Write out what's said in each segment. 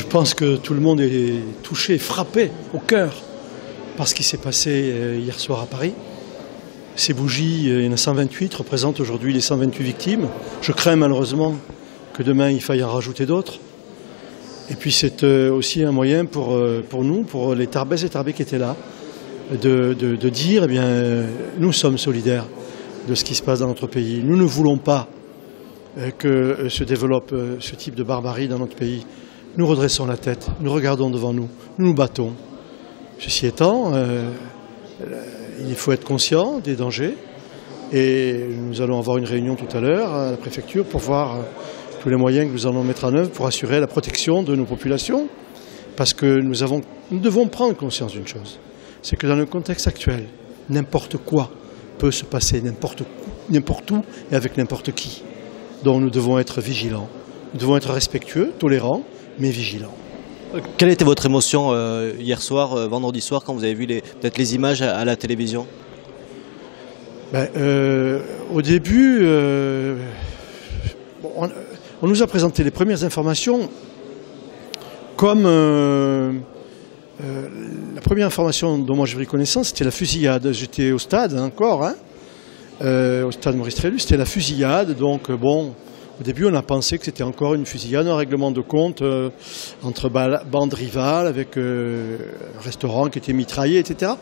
Je pense que tout le monde est touché, frappé au cœur par ce qui s'est passé hier soir à Paris. Ces bougies, il y en a 128, représentent aujourd'hui les 128 victimes. Je crains malheureusement que demain il faille en rajouter d'autres. Et puis c'est aussi un moyen pour nous, pour les Tarbaises et Tarbais qui étaient là, de dire, eh bien, nous sommes solidaires de ce qui se passe dans notre pays. Nous ne voulons pas que se développe ce type de barbarie dans notre pays. Nous redressons la tête, nous regardons devant nous, nous nous battons. Ceci étant, il faut être conscient des dangers et nous allons avoir une réunion tout à l'heure à la préfecture pour voir tous les moyens que nous allons mettre en œuvre pour assurer la protection de nos populations. Parce que nous devons prendre conscience d'une chose, c'est que dans le contexte actuel, n'importe quoi peut se passer, n'importe où et avec n'importe qui. Donc nous devons être vigilants, nous devons être respectueux, tolérants, mais vigilants. Quelle était votre émotion hier soir, vendredi soir, quand vous avez vu peut-être les images à la télévision? Au début, on nous a présenté les premières informations comme la première information dont moi j'ai pris connaissance, c'était la fusillade. J'étais au stade encore, au stade Maurice Trélu, c'était la fusillade. Donc bon, au début on a pensé que c'était encore une fusillade, un règlement de compte entre bandes rivales avec un restaurant qui était mitraillé, etc.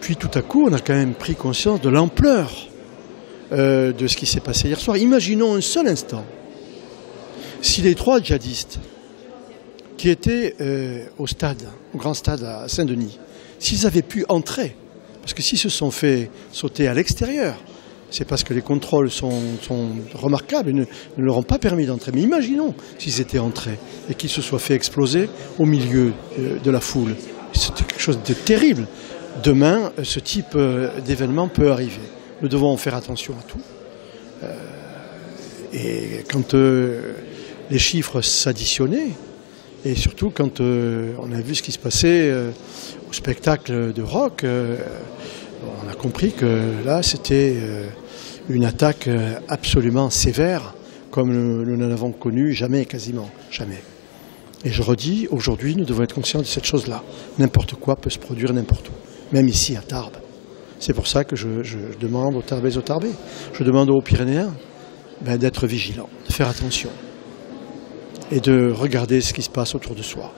Puis tout à coup on a quand même pris conscience de l'ampleur de ce qui s'est passé hier soir. Imaginons un seul instant si les 3 djihadistes qui étaient au stade, au grand stade à Saint-Denis, s'ils avaient pu entrer, parce que s'ils se sont fait sauter à l'extérieur, c'est parce que les contrôles sont remarquables et ne leur ont pas permis d'entrer. Mais imaginons s'ils étaient entrés et qu'ils se soient fait exploser au milieu de la foule. C'était quelque chose de terrible. Demain, ce type d'événement peut arriver. Nous devons faire attention à tout. Et quand les chiffres s'additionnaient, et surtout quand on a vu ce qui se passait au spectacle de rock, on a compris que là c'était une attaque absolument sévère, comme nous n'en avons connu jamais, quasiment jamais. Et je redis, aujourd'hui nous devons être conscients de cette chose-là. N'importe quoi peut se produire n'importe où, même ici à Tarbes. C'est pour ça que je demande aux Tarbaises et aux Tarbais, je demande aux Pyrénéens d'être vigilants, de faire attention et de regarder ce qui se passe autour de soi,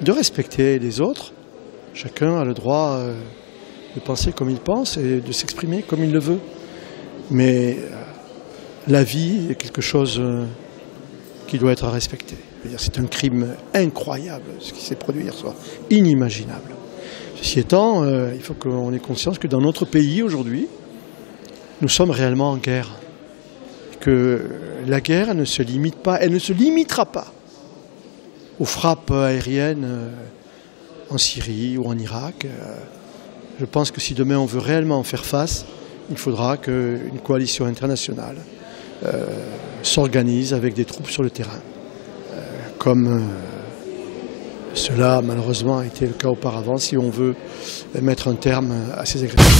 de respecter les autres. Chacun a le droit de penser comme il pense et de s'exprimer comme il le veut. Mais la vie est quelque chose qui doit être respecté. C'est un crime incroyable ce qui s'est produit hier soir, inimaginable. Ceci étant, il faut qu'on ait conscience que dans notre pays aujourd'hui, nous sommes réellement en guerre. Que la guerre ne se limite pas, elle ne se limitera pas aux frappes aériennes en Syrie ou en Irak. Je pense que si demain on veut réellement faire face, il faudra qu'une coalition internationale s'organise avec des troupes sur le terrain, comme cela malheureusement a été le cas auparavant, si on veut mettre un terme à ces agressions.